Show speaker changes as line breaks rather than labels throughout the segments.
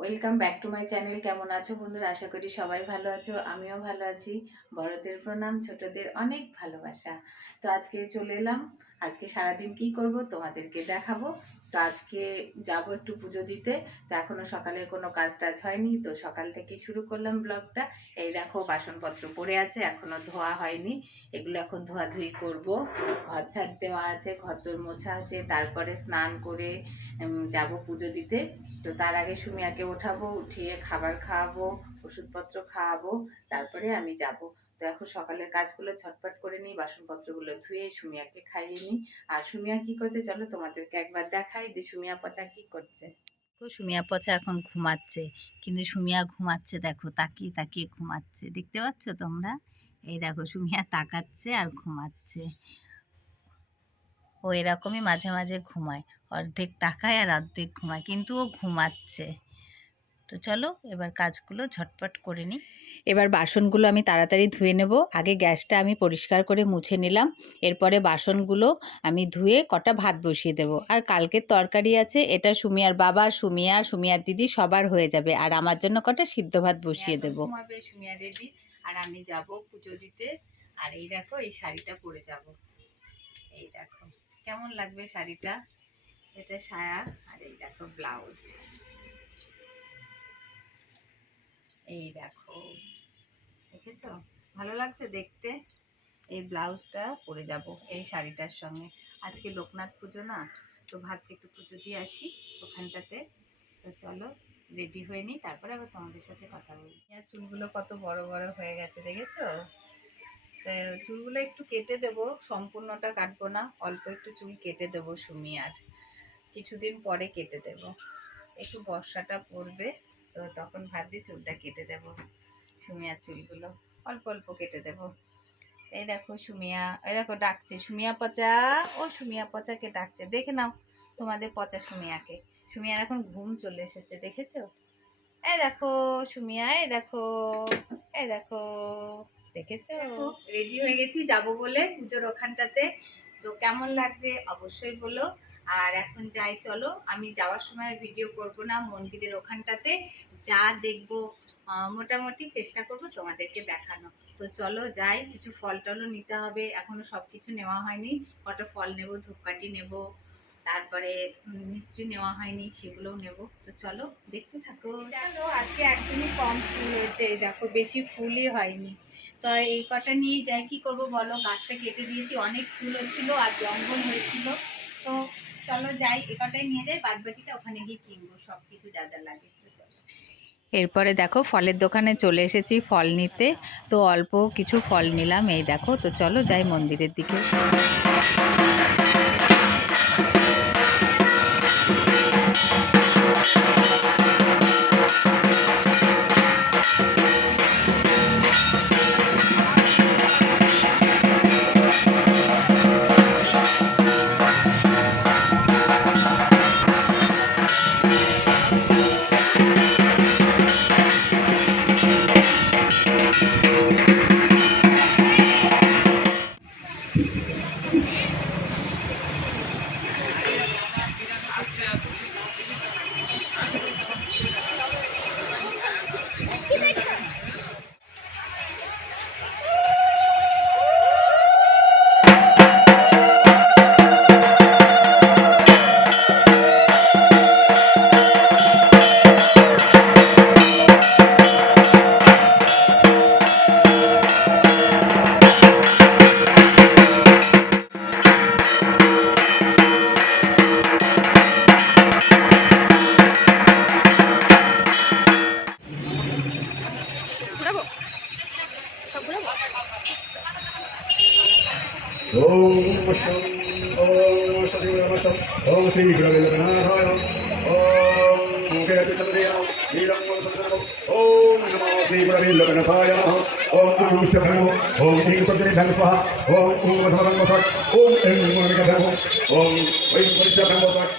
Welcome back to my channel কেমন আছো বন্ধুরা? আশা করি সবাই ভালো আছো, আমিও ভালো আছি। বড়দের প্রণাম, ছোটদের অনেক ভালোবাসা। তো আজকে চলে এলাম। আজকে সারাদিন কি করব তোমাদেরকে দেখাবো। তো আজকে যাব একটু পুজো দিতে। তো এখনও সকালের কোনো কাজ টাজ হয়নি। তো সকাল থেকে শুরু করলাম ব্লগটা। এই দেখো বাসনপত্র পড়ে আছে, এখনও ধোয়া হয়নি। এগুলো এখন ধোয়াধুয়ি করব। ঘর ছাড় দেওয়া আছে, ঘর তোর মোছা আছে, তারপরে স্নান করে যাব পুজো দিতে। তো তার আগে সুমিয়াকে ওঠাবো, উঠিয়ে খাবার খাওয়াবো, ওষুধপত্র খাওয়াবো, তারপরে আমি যাব। তো এখন সকালের কাজগুলো ছটপট করে নিই, বাসনপত্রগুলো ধুয়ে সুমিয়াকে খাইয়ে নিই। আর সুমিয়া কি করছে চলো তোমাদেরকে একবার দেখাই যে সুমিয়া পচা কি করছে।
দেখো, সুমিয়া পচা এখন ঘুমাচ্ছে, কিন্তু সুমিয়া ঘুমাচ্ছে দেখো, তাকিয়ে তাকিয়ে ঘুমাচ্ছে। দেখতে পাচ্ছ তোমরা? এই দেখো, সুমিয়া তাকাচ্ছে আর ঘুমাচ্ছে। ও এরকমই মাঝে মাঝে ঘুমায়, অর্ধেক তাকায় আর অর্ধেক ঘুমায়, কিন্তু ও ঘুমাচ্ছে। তো চলো এবার কাজগুলো ঝটপট করে নিই।
এবার বাসনগুলো আমি তাড়াতাড়ি ধুয়ে নেব। আগে গ্যাসটা আমি পরিষ্কার করে মুছে নিলাম। এরপরে বাসনগুলো আমি ধুয়ে কটা ভাত বসিয়ে দেব। আর কালকের তরকারি আছে এটা সুমিয়ার বাবা সুমিয়া সুমিয়ার দিদি সবার হয়ে যাবে। আর আমার জন্য কটা সিদ্ধ ভাত বসিয়ে দেবো।
সুমিয়া দিদি। আর আমি যাব পুজো দিতে। আর এই দেখো এই শাড়িটা পরে যাব। এই দেখো কেমন লাগবে শাড়িটা? এটা সায়া আর এই দেখো ব্লাউজ। এই দেখো। দেখেছ? ভালো লাগছে দেখতে। এই ব্লাউজটা পরে যাব এই শাড়িটার সঙ্গে। আজকে লোকনাথ পুজো না, তো ভাবছি একটু পুজো দিয়ে আসি ওখানটাতে। তো চলো, রেডি হয়ে নিই, তারপরে আবার তোমাদের সাথে কথা বলি। আর চুলগুলো কত বড় বড় হয়ে গেছে, দেখেছ? তো চুলগুলো একটু কেটে দেবো, সম্পূর্ণটা কাটবো না, অল্প একটু চুল কেটে দেবো সুমিয়ার কিছুদিন পরে কেটে দেব। একটু বর্ষাটা পড়বে। তো তখন ভাবছি চুলটা কেটে দেব, সুমিয়ার চুলগুলো অল্প অল্প কেটে দেব। এই দেখো সুমিয়া, এই দেখো ডাকছে, সুমিয়া পচা, ও সুমিয়া পচাকে ডাকছে, দেখে নাও তোমাদের পচা সুমিয়াকে। সুমিয়ার এখন ঘুম চলে এসেছে, দেখেছ? এই দেখো সুমিয়া, এই দেখো এই দেখো, দেখেছ? রেডি হয়ে গেছি, যাব বলে পুজোর ওখানটাতে। তো কেমন লাগছে অবশ্যই বলো। আর এখন যাই, চলো, আমি যাওয়ার সময় ভিডিও করব না মন্দিরের ওখানটাতে। যা দেখব মোটামুটি চেষ্টা করব তোমাদেরকে দেখানো তো চলো যাই, কিছু ফল টলও নিতে হবে। এখনও সব কিছু নেওয়া হয়নি। কটা ফল নেব? ধূপকাঠি নেব। তারপরে মিষ্টি নেওয়া হয়নি, সেগুলোও নেব। তো চলো, দেখতে থাকো। চলো, আজকে একদমই কম ফুল হয়েছে। দেখো, বেশি ফুলই হয়নি। তো এই কটা নিয়ে যাই। কি করব বলো? গাছটা কেটে দিয়েছি। অনেক ফুল হচ্ছিল আর জঙ্গল হয়েছিল। তো চলো যাই, এ কটাই নিয়ে যাই। বাদ বাকিটা ওখানে গিয়ে কিনবো। সব কিছু যা যা লাগে।
এরপরে দেখো ফলের দোকানে চলে এসেছি ফল নিতে। তো অল্প কিছু ফল নিলাম, এই দেখো। তো চলো যাই মন্দিরের দিকে।
ॐ मुखेरचन्द्रियं नीलं वंशधरम् ॐ नमो श्रीगुरवेलगणधाय नमः ॐ पुरुषधर्मो ॐ श्रीकृतजनिधर्म स्वाहा ॐ ऊर्ध्वधर्म स्वट् ॐ ऐं गुणविकधर्मो ॐ वै परिचधर्मो स्वट्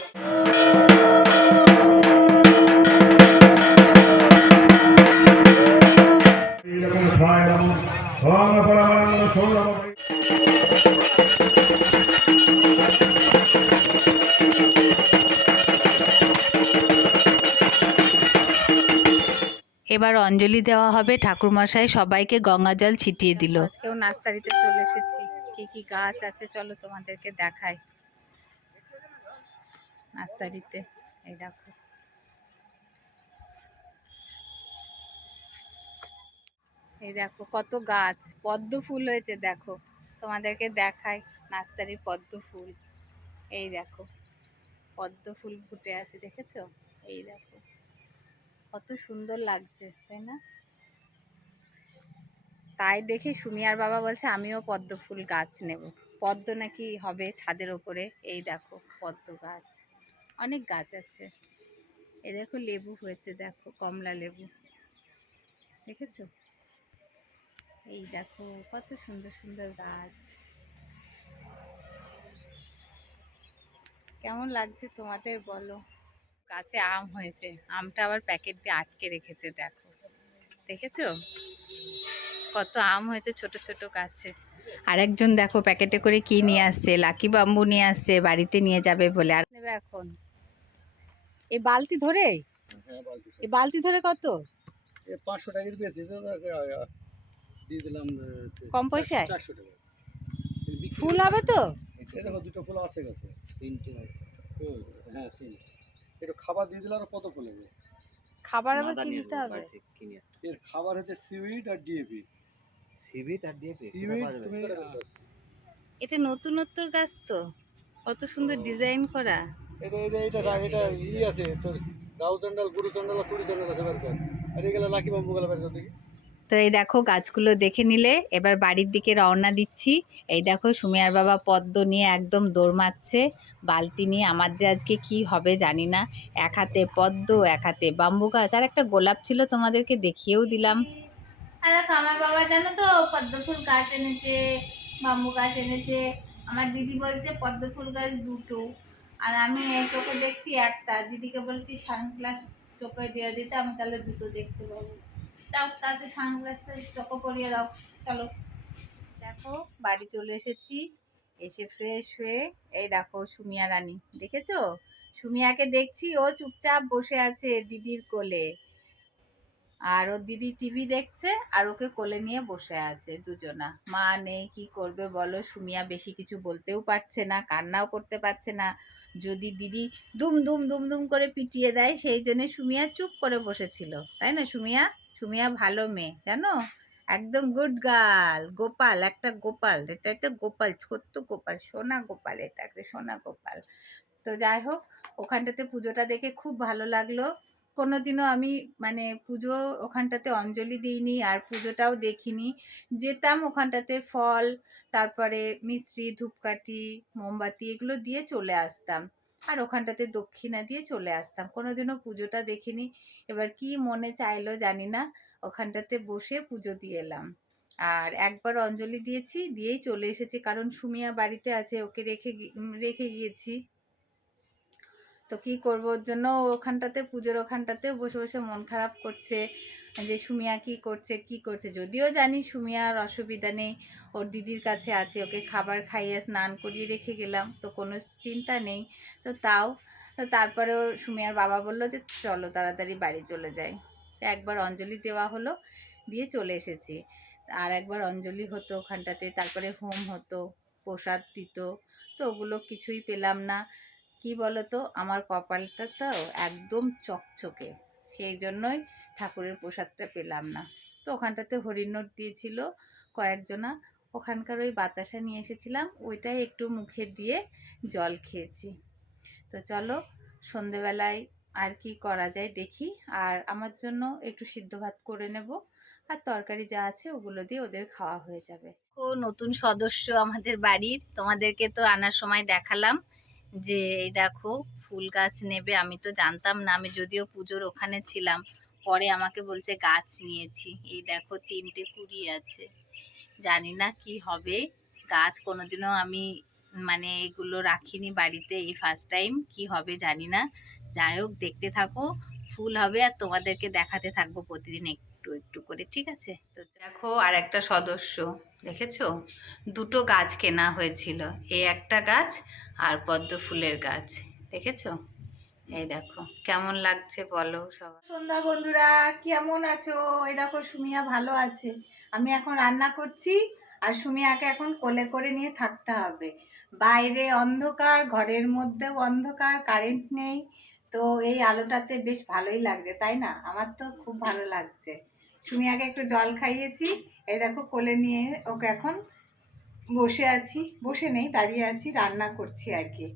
श्रीलकंठाय नमः
এবার অঞ্জলি দেওয়া হবে। ঠাকুরমশাই সবাইকে গঙ্গা জল ছিটিয়ে দিল।
আজকেও নার্সারিতে চলে এসেছি। কি কি গাছ আছে চলো তোমাদেরকে দেখাই। নার্সারিতে, এই দেখো। এই দেখো, কত গাছ। পদ্ম ফুল হয়েছে, দেখো। তোমাদেরকে দেখাই নার্সারির পদ্ম ফুল। এই দেখো, পদ্ম ফুল ফুটে আছে, দেখেছ? এই দেখো। কত সুন্দর লাগছে, তাই না? তাই দেখে সুমিয়ার বাবা বলছে, আমিও পদ্ম ফুল গাছ নেব। পদ্ম নাকি হবে ছাদের ওপরে? এই দেখো, পদ্ম গাছ। অনেক গাছ আছে। এই দেখো লেবু হয়েছে, দেখো কমলা লেবু। দেখেছ? এই দেখো, কত সুন্দর সুন্দর গাছ। কেমন লাগছে তোমাদের বলো। গাছে আম হয়েছে। আমটা আবার প্যাকেট দিয়ে আটকে রেখেছে দেখো। দেখেছ? কত আম হয়েছে ছোট ছোট গাছে আরেকজন দেখো প্যাকেটে করে কি নিয়ে আসছে? লাকি বাম্বু নিয়ে আসছে বাড়িতে নিয়ে যাবে বলে। আর নেবে এখন। এই বালতি ধরে? এই বালতি ধরে কত?
পাঁচশো টাকার তো দিয়ে দিলাম
কম পয়সায়?
চারশো টাকা।
ফুল হবে তো?
এই দেখো দুটো ফুল আছে গাছে। তিনটে হ্যাঁ তিন একটু খাবার দিয়ে দিলে আরও কত ফুল যাবে
খাবার আবার কিনতে হবে?
এর খাবার হচ্ছে সিউইড আর ডিএপি।
সিভিট আর ডিএপি
সিউইড তুমি
এটা নতুনত্বর গাছ তো। কত সুন্দর ডিজাইন করা।
এটা এটা এটা এটা ই আছে তোর গাউ চান্ডাল গুরু চান্ডাল আর তুরি চান্ডাল আছে বের কর। আর এগুলো লাকি বাম্বু গুলো বের কর দেখি।
তো এই দেখো গাছগুলো দেখে নিলে, এবার বাড়ির দিকে রওনা দিচ্ছি। এই দেখো সুমিয়ার বাবা পদ্ম নিয়ে একদম দৌড় মারছে, বালতি নিয়ে। আমার যে আজকে কি হবে জানি না। এক হাতে পদ্ম, এক হাতে বাম্বু গাছ। আর একটা গোলাপ ছিল তোমাদেরকে দেখিয়েও দিলাম।
আর দেখো আমার বাবা জানো তো, পদ্ম ফুল গাছ এনেছে, বাম্বু গাছ এনেছে। আমার দিদি বলছে পদ্ম ফুল গাছ দুটো। আর আমি চোখে দেখছি একটা। দিদিকে বলছি সানগ্লাস চোখে দিয়ে দিতে, আমি তাহলে দুটো দেখতে পাবো। তাও তাতে সানগ্লাসটা চোখে পরিয়ে দাও, চলো।
দেখো, বাড়ি চলে এসেছি। এসে ফ্রেশ হয়ে, এই দেখো সুমিয়া রানী, দেখেছ? সুমিয়াকে দেখছি, ও চুপচাপ বসে আছে দিদির কোলে। আর ওর দিদি টিভি দেখছে, আর ওকে কোলে নিয়ে বসে আছে দুজনা। মা নেই, কি করবে বলো? সুমিয়া বেশি কিছু বলতেও পারছে না, কান্নাও করতে পারছে না। যদি দিদি দুম দুম দুম দুম করে পিটিয়ে দেয়, সেই জন্য সুমিয়া চুপ করে বসেছিল, তাই না সুমিয়া? সুমিয়া ভালো মেয়ে, জানো? একদম গুড গার্ল গোপাল, একটা গোপাল, এটা হচ্ছে গোপাল, ছোট্ট গোপাল, সোনা গোপাল এটা, একটা সোনা গোপাল। তো যাই হোক, ওখানটাতে পুজোটা দেখে খুব ভালো লাগল। কোনোদিনও আমি মানে পুজো ওখানটাতে অঞ্জলি দিইনি আর পুজোটাও দেখিনি। যেতাম ওখানটাতে ফল, তারপরে মিষ্টি, ধূপকাঠি, মোমবাতি, এগুলো দিয়ে চলে আসতাম। আর ওখানটাতে দক্ষিণা দিয়ে চলে আসতাম। কোনোদিনও পুজোটা দেখিনি। এবার কি মনে চাইলো জানি না। ওখানটাতে বসে পুজো দিয়ে এলাম। আর একবার অঞ্জলি দিয়েছি, দিয়েই চলে এসেছি। কারণ সুমিয়া বাড়িতে আছে, ওকে রেখে রেখে গিয়েছি। তো কি করব? ওর জন্য ওখানটাতে, পুজোর ওখানটাতে বসে বসে মন খারাপ করছে। যে সুমিয়া কি করছে কি করছে? যদিও জানি সুমিয়ার অসুবিধা নেই, ওর দিদির কাছে আছে, ওকে খাবার খাইয়ে স্নান করিয়ে রেখে গেলাম, তো কোনো চিন্তা নেই। তো তাও, তো তারপরে ওর সুমিয়ার বাবা বলল যে, চলো তাড়াতাড়ি বাড়ি চলে যাই। তো একবার অঞ্জলি দেওয়া হলো, দিয়ে চলে এসেছি। আর একবার অঞ্জলি হতো ওখানটাতে, তারপরে হোম হতো, প্রসাদ দিত, তো ওগুলো কিছুই পেলাম না। কি বলতো, আমার কপালটা তো একদম চকচকে। সেই জন্যই ঠাকুরের প্রসাদটা পেলাম না। তো ওখানটাতে হরিণট দিয়েছিল কয়েকজনা। ওখানকার ওই বাতাসা নিয়ে এসেছিলাম, ওইটাই একটু মুখে দিয়ে জল খেয়েছি। তো চলো, সন্ধেবেলায় আর কি করা যায় দেখি। আর আমার জন্য একটু সিদ্ধ ভাত করে নেব। আর তরকারি যা আছে ওগুলো দিয়ে ওদের খাওয়া হয়ে যাবে। ও নতুন সদস্য আমাদের বাড়ির, তোমাদেরকে তো আনার সময় দেখালাম যে দেখো ফুল গাছ নেবে, আমি তো জানতাম না। আমি যদিও পুজোর ওখানে ছিলাম, পরে আমাকে বলছে গাছ নিয়েছি। এই দেখো তিনটে কুড়ি আছে। জানি না কি হবে। গাছ কোনোদিনও আমি মানে এগুলো রাখিনি বাড়িতে, এই ফার্স্ট টাইম কি হবে জানি না। যাই হোক, দেখতে থাকো। ফুল হবে আর তোমাদেরকে দেখাতে থাকব প্রতিদিন একটু একটু করে, ঠিক আছে? তো দেখো আর একটা সদস্য, দেখেছ? দুটো গাছ কেনা হয়েছিল। এই একটা গাছ আর পদ্ম ফুলের গাছ। দেখেছ?
এই দেখো, কেমন লাগছে বলো সবাই।
সন্ধ্যা বন্ধুরা, কেমন আছো? এই দেখো, সুমিয়া ভালো আছে। আমি এখন রান্না করছি আর সুমিয়াকে এখন কোলে করে নিয়ে থাকতে হবে। বাইরে অন্ধকার, ঘরের মধ্যেও অন্ধকার কারেন্ট নেই। তো এই আলোটাতে বেশ ভালোই লাগছে, তাই না? আমার তো খুব ভালো লাগছে। সুমিয়াকে একটু জল খাইয়েছি। এই দেখো, কোলে নিয়ে ওকে এখন বসে আছি। বসে নেই, দাঁড়িয়ে আছি, রান্না করছি আর কি।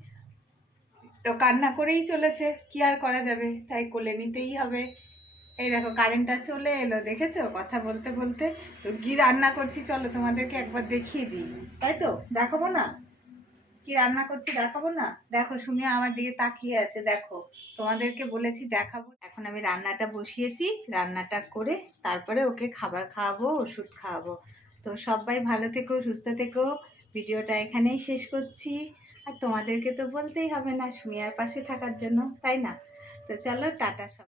তো কান্না করেই চলেছে, কি আর করা যাবে? তাই কোলে নিতেই হবে। এই দেখো কারেন্টটা চলে এলো, দেখেছ? কথা বলতে বলতে তো কি রান্না করছি চলো তোমাদেরকে একবার দেখিয়ে দিই। তাই তো? দেখাবো না? কি রান্না করছি দেখাবো না? দেখো শুনে আমার দিকে তাকিয়ে আছে, দেখো। তোমাদেরকে বলেছি দেখাবো। এখন আমি রান্নাটা বসিয়েছি, রান্নাটা করে তারপরে ওকে খাবার খাওয়াবো, ওষুধ খাওয়াবো। তো সবাই ভালো থেকো, সুস্থ থেকো। ভিডিওটা এখানেই শেষ করছি। আর তোমাদেরকে তো বলতেই হবে না, সুমিয়ার পাশে থাকার জন্য, তাই না? তো চলো, টাটা সব